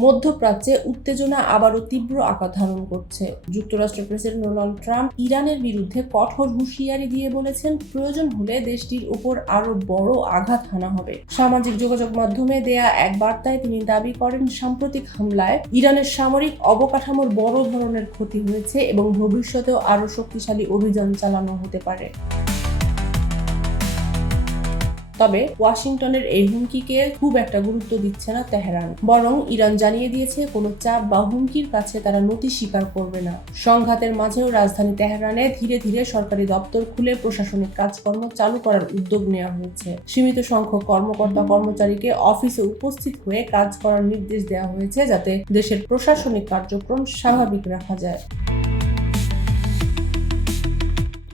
মধ্যপ্রাচ্যে উত্তেজনা আবারও তীব্র আকার ধারণ করছে। যুক্তরাষ্ট্রের প্রেসিডেন্ট ডোনাল্ড ট্রাম্প ইরানের বিরুদ্ধে কঠোর হুঁশিয়ারি দিয়ে বলেছেন, প্রয়োজন হলে দেশটির উপর আরো বড় আঘাত হানা হবে। সামাজিক যোগাযোগ মাধ্যমে দেয়া এক বার্তায় তিনি দাবি করেন, সাম্প্রতিক হামলায় ইরানের সামরিক অবকাঠামোর বড় ধরনের ক্ষতি হয়েছে এবং ভবিষ্যতেও আরো শক্তিশালী অভিযান চালানো হতে পারে। তবে ওয়াশিংটনের এই হুমকিকে খুব একটা গুরুত্ব দিচ্ছে না তেহরান, বরং ইরান জানিয়ে দিয়েছে কোনো চাপ বা হুমকির কাছে তারা নতি স্বীকার করবে না। সংঘাতের মাঝেও রাজধানী তেহরানে ধীরে ধীরে সরকারি দপ্তর খুলে প্রশাসনিক কাজকর্ম চালু করার উদ্যোগ নেওয়া হয়েছে। সীমিত সংখ্যক কর্মকর্তাকে অফিসে উপস্থিত হয়ে কাজ করার নির্দেশ দেওয়া হয়েছে, যাতে দেশের প্রশাসনিক কার্যক্রম স্বাভাবিক রাখা যায়।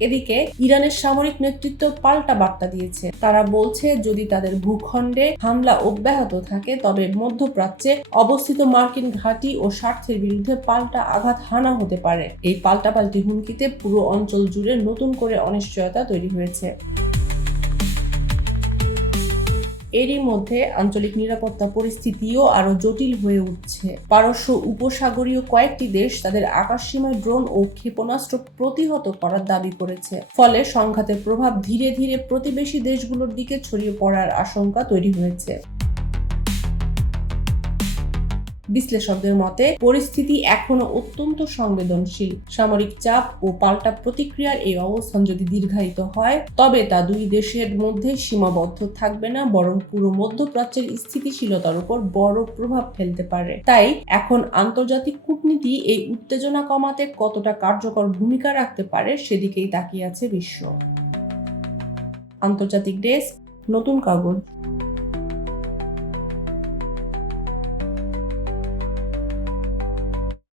এদিকে ইরানের সামরিক নেতৃত্ব পাল্টা বার্তা দিয়েছে। তারা বলছে, যদি তাদের ভূখণ্ডে হামলা অব্যাহত থাকে তবে মধ্যপ্রাচ্যে অবস্থিত মার্কিন ঘাঁটি ও স্বার্থের বিরুদ্ধে পাল্টা আঘাত হানা হতে পারে। এই পাল্টাপাল্টি হুমকিতে পুরো অঞ্চল জুড়ে নতুন করে অনিশ্চয়তা তৈরি হয়েছে। এরই মধ্যে আঞ্চলিক নিরাপত্তা পরিস্থিতিও আরো জটিল হয়ে উঠছে। পারস্য উপসাগরীয় কয়েকটি দেশ তাদের আকাশসীমায় ড্রোন ও ক্ষেপণাস্ত্র প্রতিহত করার দাবি করেছে। ফলে সংঘাতের প্রভাব ধীরে ধীরে প্রতিবেশী দেশগুলোর দিকে ছড়িয়ে পড়ার আশঙ্কা তৈরি হয়েছে। বিশ্লেষকদের মতে পরিস্থিতি এখনো অত্যন্ত সংবেদনশীল। সামরিক চাপ ও পাল্টা প্রতিক্রিয়ার এই অবস্থান যদি দীর্ঘায়িত হয়, তবে তা দুই দেশের মধ্যে সীমাবদ্ধ থাকবে না, বরং পুরো মধ্যপ্রাচ্যের স্থিতিশীলতার উপর বড় প্রভাব ফেলতে পারে। তাই এখন আন্তর্জাতিক কূটনীতি এই উত্তেজনা কমাতে কতটা কার্যকর ভূমিকা রাখতে পারে সেদিকেই তাকিয়ে আছে বিশ্ব। আন্তর্জাতিক ডেস্ক, নতুন কাগজ।